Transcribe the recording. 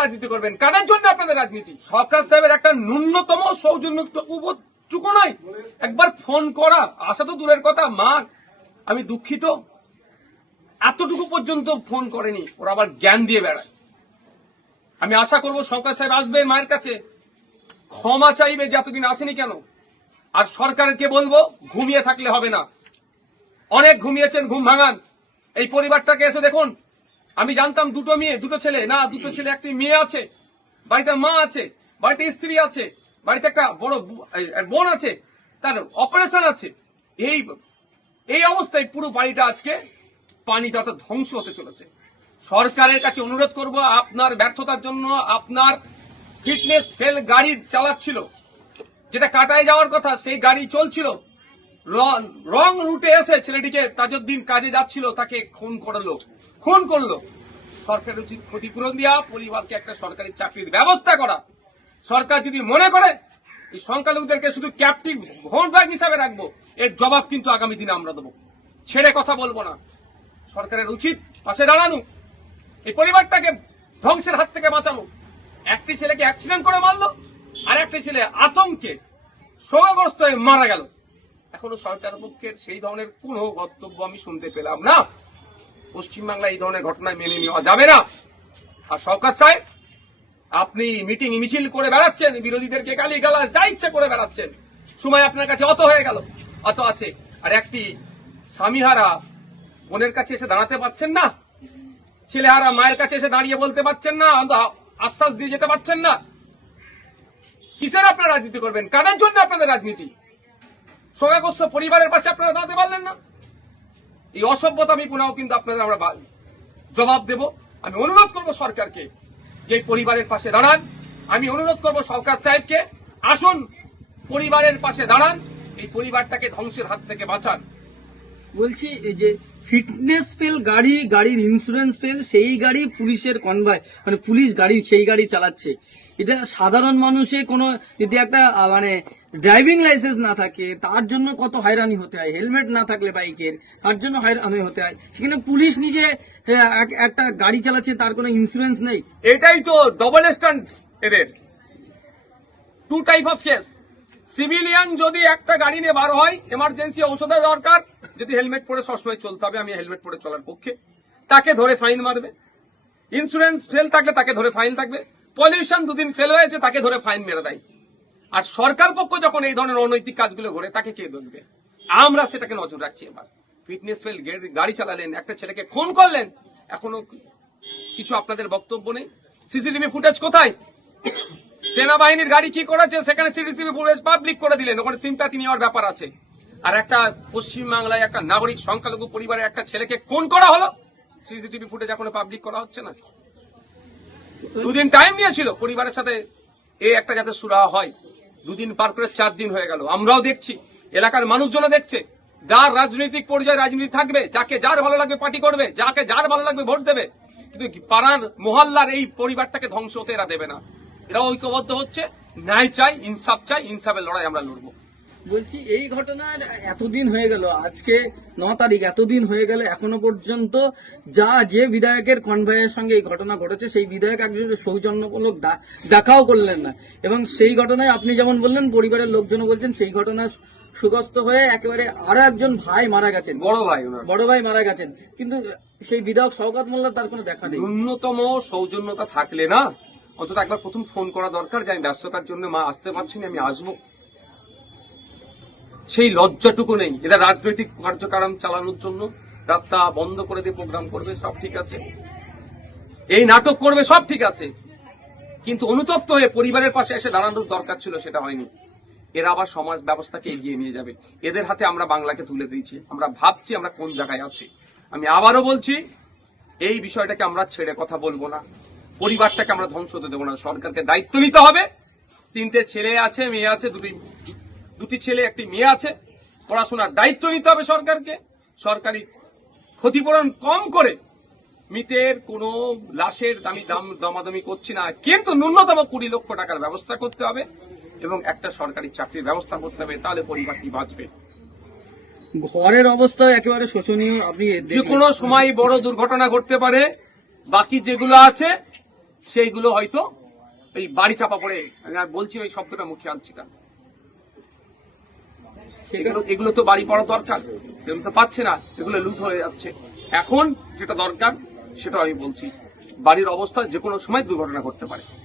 রাজনীতি করবেন কাদের জন্য আপনাদের রাজনীতি সরকার সাহেবের একটা ন্যূনতম সৌজন্য টুকু নয় একবার ফোন করা আসা তো দূরের কথা মা আমি দুঃখিত এতটুকু পর্যন্ত ফোন করেনি ওরা আবার জ্ঞান দিয়ে বেড়ায় আমি আশা করব সরকার সাহেব আসবে মায়ের কাছে ক্ষমা চাইবে যে এতদিন আসেনি কেন আর সরকারকে বলবো ঘুমিয়ে থাকলে হবে না অনেক ঘুমিয়েছেন ঘুম ভাঙান এই পরিবারটাকে এসে দেখুন আমি জানতাম দুটো মেয়ে দুটো ছেলে না দুটো ছেলে একটি মেয়ে আছে বাড়িতে মা আছে বাড়িতে স্ত্রী আছে বাড়িতে একটা বড় বোন আছে তার অপারেশন আছে এই এই অবস্থায় পুরো বাড়িটা আজকে পানিতে অর্থাৎ ধ্বংস হতে চলেছে সরকারের কাছে অনুরোধ করব আপনার ব্যর্থতার জন্য আপনার ফিটনেস ফেল গাড়ি চালাচ্ছিল যেটা কাটায় যাওয়ার কথা সেই গাড়ি চলছিল রং রুটে এসে ছেলেটিকে তাজুদ্দিন কাজে যাচ্ছিল তাকে খুন করলো খুন করলো সরকার উচিত ক্ষতিপূরণ দেওয়া পরিবারকে একটা সরকারি চাকরির ব্যবস্থা করা সরকার যদি মনে করে এই সংখ্যালঘুদেরকে শুধু ক্যাপটিভ ভোট ব্যাংক হিসাবে রাখবো এর জবাব কিন্তু আগামী দিনে আমরা দেবো ছেড়ে কথা বলবো না সরকারের উচিত পাশে দাঁড়ানো এই পরিবারটাকে ধ্বংসের হাত থেকে বাঁচানো একটি ছেলেকে অ্যাক্সিডেন্ট করে মারলো আর একটি ছেলে আতঙ্কে শোকাগ্রস্ত হয়ে মারা গেল এখনো সরকার পক্ষের সেই ধরনের কোনো বক্তব্য আমি শুনতে পেলাম না পশ্চিমবাংলায় এই ধরনের ঘটনায় মেনে নেওয়া যাবে না আর শওকাত সাহেব আপনি মিটিং মিছিল করে বেড়াচ্ছেন বিরোধীদেরকে গালি গালা যা ইচ্ছে করে বেড়াচ্ছেন সময় আপনার কাছে অত হয়ে গেল অত আছে আর একটি স্বামীহারা বোনের কাছে এসে দাঁড়াতে পারছেন না ছেলেহারা মায়ের কাছে এসে দাঁড়িয়ে বলতে পারছেন না আশ্বাস দিয়ে যেতে পারছেন না কিসের আপনারা রাজনীতি করবেন কাদের জন্য আপনাদের রাজনীতি সোগাগ্রস্ত পরিবারের পাশে আপনারা দাঁড়াতে পারলেন না এই অসভ্যতা আমি বিপনাও কিন্তু আপনাদের আমরা জবাব দেব আমি অনুরোধ করব সরকারকে যে পরিবারের পাশে দাঁড়ান আমি অনুরোধ করব সরকার সাহেবকে আসুন পরিবারের পাশে দাঁড়ান এই পরিবারটাকে ধ্বংসের হাত থেকে বাঁচান বলছি এই যে ফিটনেস ফেল গাড়ি গাড়ির ইন্স্যুরেন্স ফেল সেই গাড়ি পুলিশের কনভয় মানে পুলিশ গাড়ি সেই গাড়ি চালাচ্ছে এটা সাধারণ মানুষে কোনো যদি একটা মানে ড্রাইভিং লাইসেন্স না থাকে তার জন্য কত হয়রানি হতে হয় হেলমেট না থাকলে বাইকের তার জন্য হয়রানি হতে হয় সেখানে পুলিশ নিজে একটা গাড়ি চালাচ্ছে তার কোনো ইন্স্যুরেন্স নেই এটাই তো ডবল স্ট্যান্ড এদের two type of case civilian যদি একটা গাড়ি নিয়ে বার হয় এমার্জেন্সি ঔষধে দরকার যদি হেলমেট পরে সবসময় চলতে হবে আমি হেলমেট পরে চলার পক্ষে তাকে ধরে ফাইন মারবে ইন্স্যুরেন্স ফেল থাকলে তাকে ধরে ফাইন থাকবে পলিউশন দুদিন ফেল হয়েছে তাকে ধরে ফাইন মেরে দেয় আর সরকার পক্ষ যখন এই ধরনের অনৈতিক কাজগুলো ঘরে তাকে কে ধরবে আমরা সেটাকে নজর রাখছি এবার ফিটনেস ফেল গাড়ি চালালেন একটা ছেলেকে খুন করলেন এখনো কিছু আপনাদের বক্তব্য নেই সিসিটিভি ফুটেজ কোথায় সেনাবাহিনীর গাড়ি কি করেছে সেখানে সিসিটিভি ফুটেজ পাবলিক করে দিলেন ওখানে সিম্প্যাথি নেওয়ার ব্যাপার আছে আর একটা পশ্চিমবাংলায় একটা নাগরিক সংখ্যালঘু পরিবারের একটা ছেলেকে খুন করা হলো সিসিটিভি ফুটেজ এখনো পাবলিক করা হচ্ছে না দুদিন টাইম নিয়েছিল পরিবারের সাথে এ একটা যাতে সুরা হয় দুদিন পার করে চার দিন হয়ে গেল আমরাও দেখছি এলাকার মানুষজন দেখছে যার রাজনৈতিক পর্যায়ে রাজনীতি থাকবে যাকে যার ভালো লাগবে পার্টি করবে যাকে যার ভালো লাগবে ভোট দেবে কিন্তু পাড়ার মহল্লার এই পরিবারটাকে ধ্বংস হতে এরা দেবে না এরা ঐক্যবদ্ধ হচ্ছে ন্যায় চাই ইনসাফ চাই ইনসাফের লড়াই আমরা লড়বো বলছি এই ঘটনার এতদিন হয়ে গেল আজকে ন তারিখ এতদিন হয়ে গেল এখনো পর্যন্ত যা যে বিধায়কের কনভয়ের সঙ্গে এই ঘটনা ঘটেছে সেই বিধায়ক একজন সৌজন্যমূলক দেখাও করলেন না এবং সেই ঘটনায় আপনি যেমন বললেন পরিবারের লোকজন বলছেন সেই ঘটনা সুগস্ত হয়ে একেবারে আরো একজন ভাই মারা গেছেন বড় ভাই বড় ভাই মারা গেছেন কিন্তু সেই বিধায়ক শওকত মোল্লা তার কোনো দেখা নেই ন্যূনতম সৌজন্যতা থাকলে না অন্তত একবার প্রথম ফোন করা দরকার যে আমি ব্যস্ততার জন্য মা আসতে পারছি না আমি আসবো সেই লজ্জাটুকু নেই এরা রাজনৈতিক কার্যকারণ চালানোর জন্য রাস্তা বন্ধ করে দিয়ে প্রোগ্রাম করবে সব ঠিক আছে এই নাটক করবে সব ঠিক আছে কিন্তু অনুতপ্ত হয়ে পরিবারের পাশে এসে দাঁড়ানোর দরকার ছিল সেটা হয়নি এরা আবার সমাজ ব্যবস্থাকে এগিয়ে নিয়ে যাবে এদের হাতে আমরা বাংলাকে তুলে দিয়েছি আমরা ভাবছি আমরা কোন জায়গায় আছি আমি আবারও বলছি এই বিষয়টাকে আমরা ছেড়ে কথা বলবো না পরিবারটাকে আমরা ধ্বংস হতে দেবো না সরকারকে দায়িত্ব নিতে হবে তিনটে ছেলে আছে মেয়ে আছে দুটি দুটি ছেলে একটি মেয়ে আছে পড়াশোনার দায়িত্ব নিতে হবে সরকারকে সরকারি ক্ষতিপূরণ কম করে মৃতের কোন লাশের দামি দাম দমাদমি করছি না কিন্তু ন্যূনতম কুড়ি লক্ষ টাকার ব্যবস্থা করতে হবে এবং একটা সরকারি চাকরির ব্যবস্থা করতে হবে তাহলে পরিবারটি বাঁচবে ঘরের অবস্থা একেবারে শোচনীয় আপনি যে কোনো সময় বড় দুর্ঘটনা ঘটতে পারে বাকি যেগুলো আছে সেইগুলো হয়তো এই বাড়ি চাপা পড়ে বলছি ওই শব্দটা মুখে আনছি এগুলো এগুলো তো বাড়ি পড়া দরকার এগুলো তো পাচ্ছে না এগুলো লুট হয়ে যাচ্ছে এখন যেটা দরকার সেটা আমি বলছি বাড়ির অবস্থা যে কোনো সময় দুর্ঘটনা ঘটতে পারে